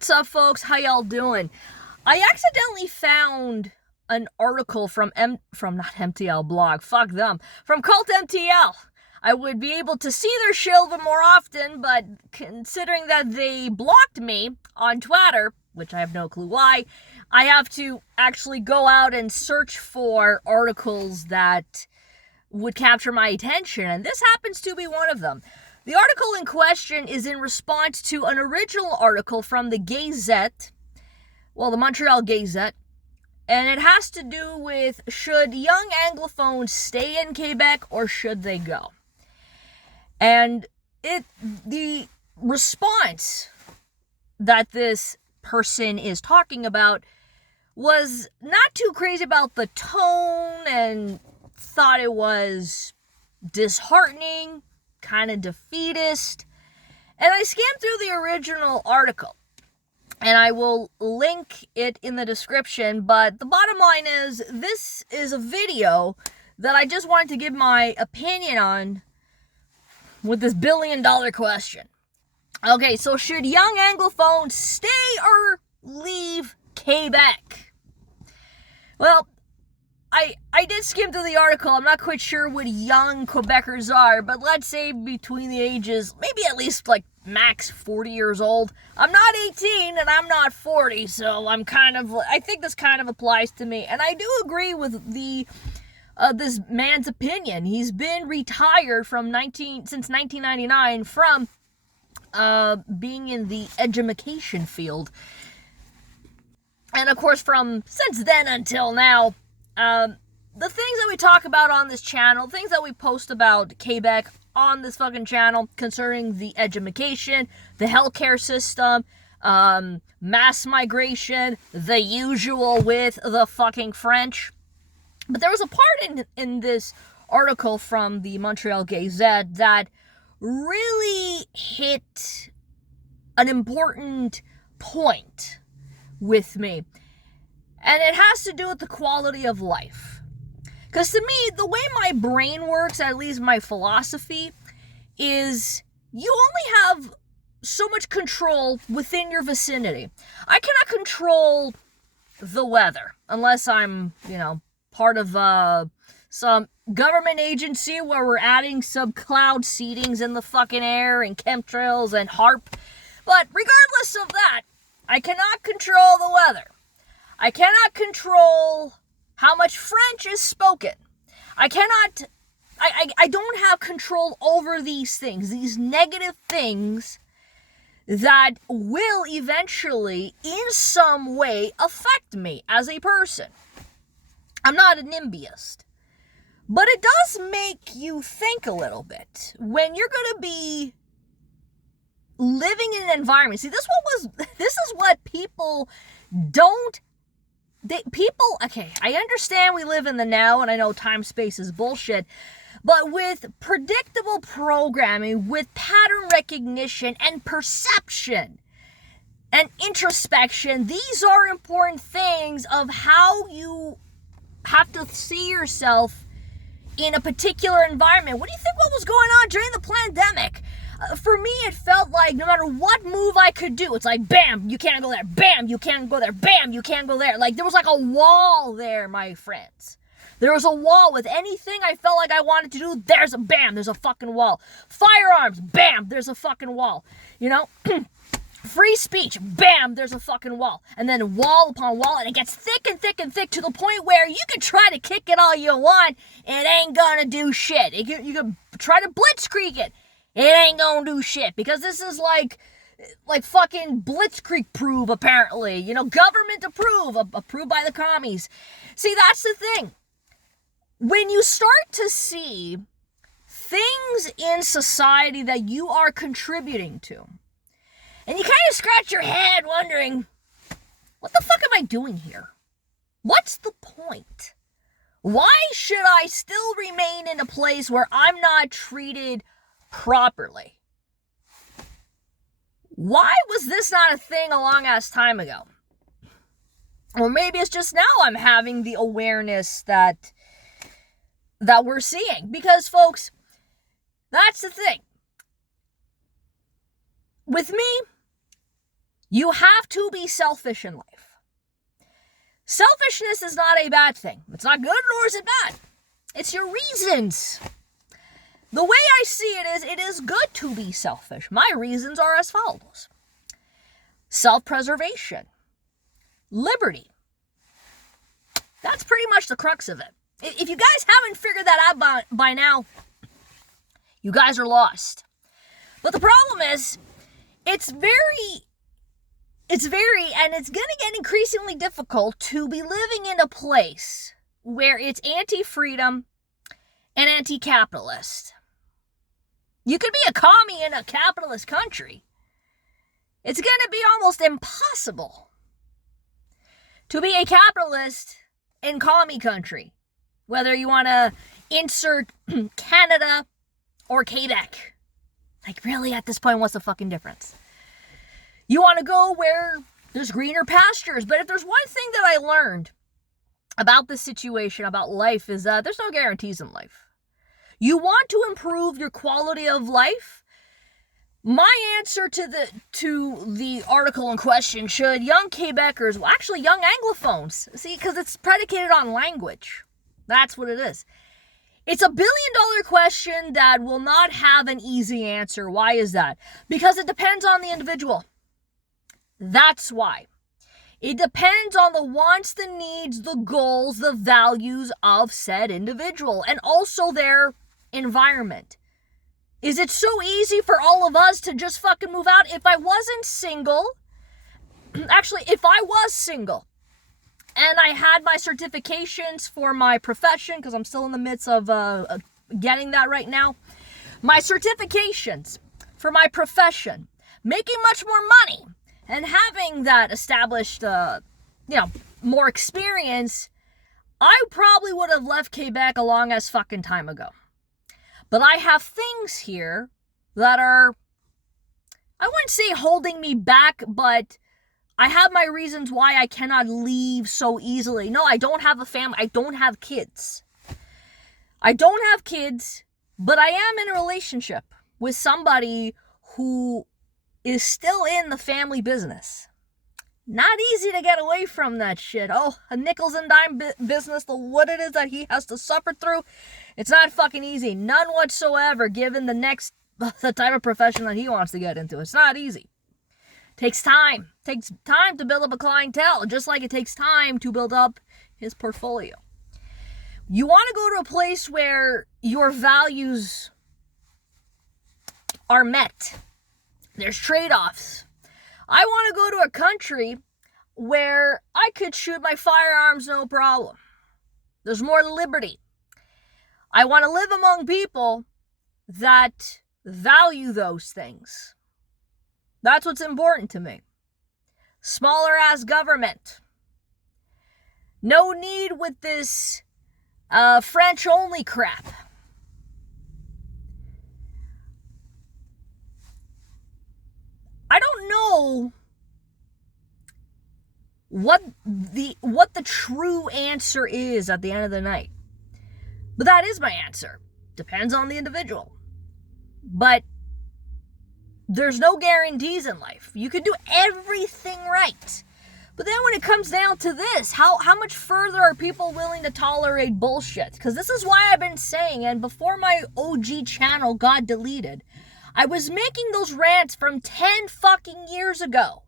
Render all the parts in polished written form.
What's up, folks? How y'all doing? I accidentally found an article from not MTL blog, fuck them, from Cult MTL. I would be able to see their shit a little more often, but considering that they blocked me on Twitter, which I have no clue why, I have to actually go out and search for articles that would capture my attention, and this happens to be one of them. The article in question is in response to an original article from the Gazette, the Montreal Gazette, and it has to do with should young Anglophones stay in Quebec or should they go? And the response that this person is talking about was not too crazy about the tone and thought it was disheartening, kind of defeatist. And I scanned through the original article, and I will link it in the description, but the bottom line is, this is a video that I just wanted to give my opinion on with this billion-dollar question. Okay, so should young Anglophones stay or leave Quebec? Well, I did skim through the article. I'm not quite sure what young Quebecers are, but let's say between the ages, maybe at least like max 40 years old. I'm not 18 and I'm not 40, so I think this kind of applies to me. And I do agree with this man's opinion. He's been retired since 1999 from being in the education field. And of course, since then until now, the things that we talk about on this channel, things that we post about Quebec on this fucking channel concerning the education, the healthcare system, mass migration, the usual with the fucking French. But there was a part in this article from the Montreal Gazette that really hit an important point with me. And it has to do with the quality of life. Because to me, the way my brain works, at least my philosophy, is you only have so much control within your vicinity. I cannot control the weather unless I'm, part of some government agency where we're adding some cloud seedings in the fucking air and chemtrails and HARP. But regardless of that, I cannot control the weather. I cannot control how much French is spoken. I don't have control over these things, these negative things that will eventually, in some way, affect me as a person. I'm not a NIMBYist. But it does make you think a little bit. When you're going to be living in an environment. See, this is what people don't okay, I understand we live in the now, and I know time-space is bullshit, but with predictable programming, with pattern recognition and perception and introspection, these are important things of how you have to see yourself in a particular environment. What do you think what was going on during the pandemic? For me, it felt like no matter what move I could do, it's like, bam, you can't go there, bam, you can't go there, bam, you can't go there. Like, there was like a wall there, my friends. There was a wall with anything I felt like I wanted to do, there's a fucking wall. Firearms, bam, there's a fucking wall. Free speech, bam, there's a fucking wall. And then wall upon wall, and it gets thick and thick and thick to the point where you can try to kick it all you want, and it ain't gonna do shit. You can try to blitzkrieg it. It ain't gonna do shit, because this is like fucking blitzkrieg proof, apparently. Government approved by the commies. See, that's the thing. When you start to see things in society that you are contributing to, and you kind of scratch your head wondering, what the fuck am I doing here? What's the point? Why should I still remain in a place where I'm not treated properly? Why was this not a thing a long ass time ago? Or maybe it's just now I'm having the awareness that we're seeing. Because, folks, that's the thing. With me, You have to be selfish in life. Selfishness is not a bad thing. It's not good, nor is it bad. It's your reasons. The way I see it is good to be selfish. My reasons are as follows. Self-preservation. Liberty. That's pretty much the crux of it. If you guys haven't figured that out by now, you guys are lost. But the problem is, it's going to get increasingly difficult to be living in a place where it's anti-freedom and anti-capitalist. You could be a commie in a capitalist country. It's going to be almost impossible to be a capitalist in commie country, whether you want to insert Canada or Quebec. Like, really, at this point, what's the fucking difference? You want to go where there's greener pastures. But if there's one thing that I learned about this situation, about life, is that there's no guarantees in life. You want to improve your quality of life? My answer to the article in question, should young Quebecers, well, actually young Anglophones, see, because it's predicated on language. That's what it is. It's $1 billion question that will not have an easy answer. Why is that? Because it depends on the individual. That's why. It depends on the wants, the needs, the goals, the values of said individual, and also their environment. Is it so easy for all of us to just fucking move out? If I wasn't single, actually, if I was single, and I had my certifications for my profession, because I'm still in the midst of getting that right now, my certifications for my profession, making much more money, and having that established, more experience, I probably would have left Quebec a long as fucking time ago. But I have things here that are, I wouldn't say holding me back, but I have my reasons why I cannot leave so easily. No, I don't have a family. I don't have kids. I don't have kids, but I am in a relationship with somebody who is still in the family business. Not easy to get away from that shit. Oh, a nickels and dime business, what it is that he has to suffer through, it's not fucking easy. None whatsoever, given the type of profession that he wants to get into. It's not easy. Takes time. Takes time to build up a clientele, just like it takes time to build up his portfolio. You want to go to a place where your values are met. There's trade-offs. I want to go to a country where I could shoot my firearms no problem. There's more liberty. I want to live among people that value those things. That's what's important to me. Smaller ass government. No need with this French only crap. I don't know what the true answer is at the end of the night. But that is my answer. Depends on the individual. But there's no guarantees in life. You can do everything right. But then when it comes down to this, how much further are people willing to tolerate bullshit? Because this is why I've been saying, and before my OG channel got deleted, I was making those rants from 10 fucking years ago.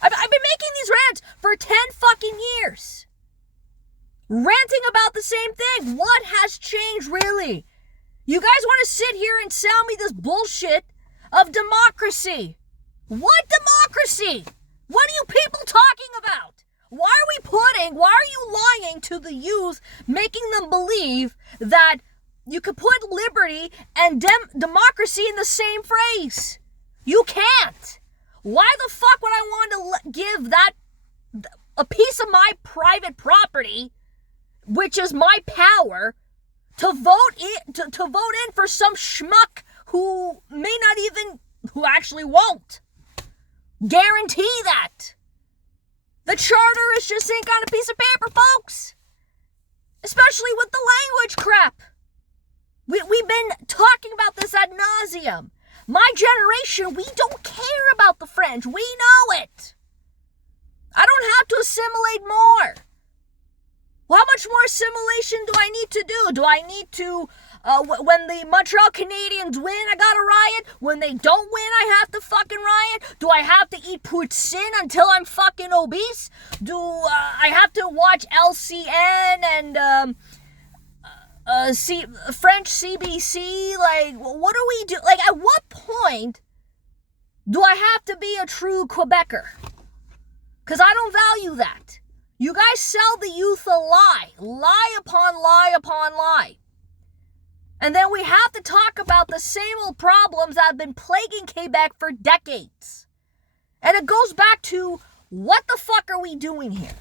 I've been making these rants for 10 fucking years. Ranting about the same thing. What has changed, really? You guys want to sit here and sell me this bullshit of democracy. What democracy? What are you people talking about? Why are you lying to the youth, making them believe that you could put liberty and democracy in the same phrase? You can't. Why the fuck would I want to give that a piece of my private property, which is my power, to vote in for some schmuck who actually won't guarantee that? The charter is just ink on a piece of paper, folks. Especially with the language crap. We've been talking about this ad nauseum. My generation, we don't care about the French. We know it. I don't have to assimilate more. Well, how much more assimilation do I need to do? Do I need to, when the Montreal Canadiens win, I gotta riot? When they don't win, I have to fucking riot? Do I have to eat poutine until I'm fucking obese? Do I have to watch LCN and French CBC? Like, what do we do? Like, at what point do I have to be a true Quebecer? Because I don't value that. You guys sell the youth a lie. Lie upon lie upon lie. And then we have to talk about the same old problems that have been plaguing Quebec for decades. And it goes back to, what the fuck are we doing here?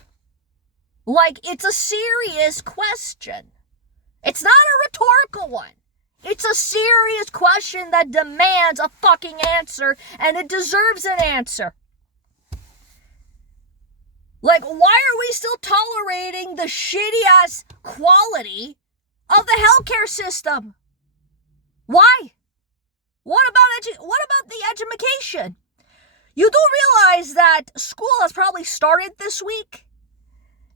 Like, it's a serious question. It's not a rhetorical one. It's a serious question that demands a fucking answer, and it deserves an answer. Like, why are we still tolerating the shitty-ass quality of the healthcare system? Why? What about the education? You do realize that school has probably started this week,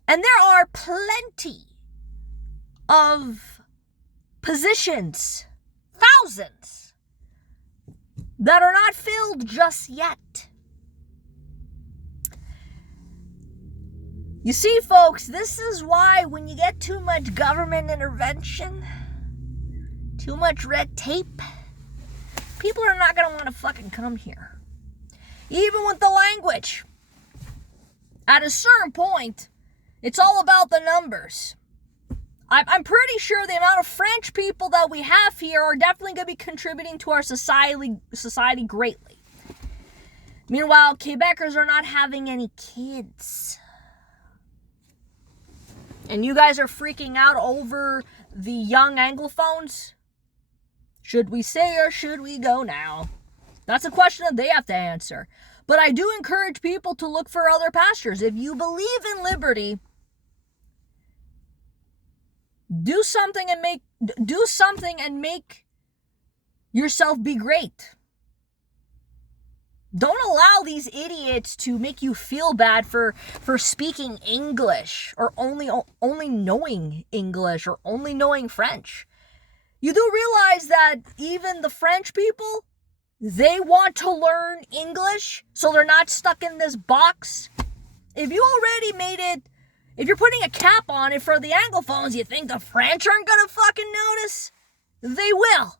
and there are plenty of positions, thousands, that are not filled just yet. You see, folks, this is why when you get too much government intervention, too much red tape, people are not going to want to fucking come here. Even with the language. At a certain point, it's all about the numbers. I'm pretty sure the amount of French people that we have here are definitely going to be contributing to our society greatly. Meanwhile, Quebecers are not having any kids. And you guys are freaking out over the young Anglophones? Should we stay or should we go now? That's a question that they have to answer. But I do encourage people to look for other pastures. If you believe in liberty, do something and make yourself be great. Don't allow these idiots to make you feel bad for speaking English or only knowing English or only knowing French. You do realize that even the French people, they want to learn English so they're not stuck in this box. If you already made it, if you're putting a cap on it for the Anglophones, you think the French aren't gonna fucking notice? They will.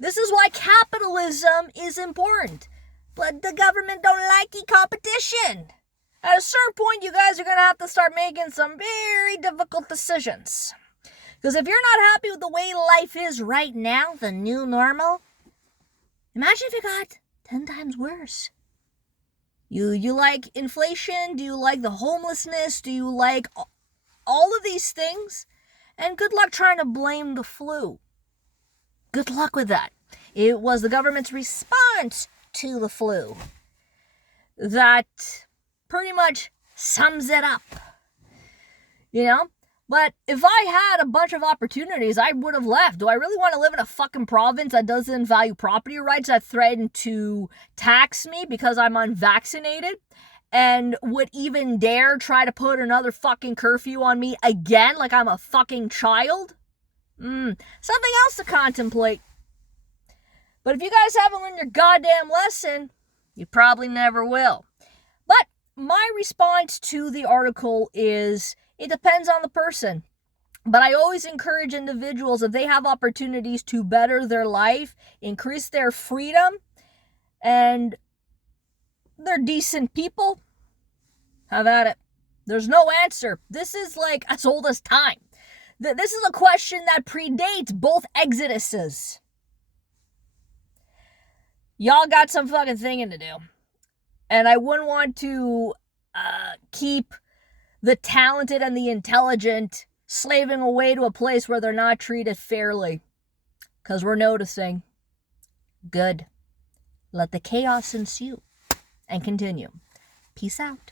This is why capitalism is important. But the government don't like competition. At a certain point, you guys are going to have to start making some very difficult decisions. Because if you're not happy with the way life is right now, the new normal, imagine if it got 10 times worse. You like inflation? Do you like the homelessness? Do you like all of these things? And good luck trying to blame the flu. Good luck with that. It was the government's response to the flu that pretty much sums it up, you know? But if I had a bunch of opportunities, I would have left. Do I really want to live in a fucking province that doesn't value property rights, that threaten to tax me because I'm unvaccinated, and would even dare try to put another fucking curfew on me again like I'm a fucking child? Something else to contemplate. But if you guys haven't learned your goddamn lesson, you probably never will. But my response to the article is, it depends on the person. But I always encourage individuals, if they have opportunities to better their life, increase their freedom, and they're decent people, have at it. There's no answer. This is like as old as time. This is a question that predates both exoduses. Y'all got some fucking thinking to do. And I wouldn't want to keep the talented and the intelligent slaving away to a place where they're not treated fairly. Because we're noticing. Good. Let the chaos ensue. And continue. Peace out.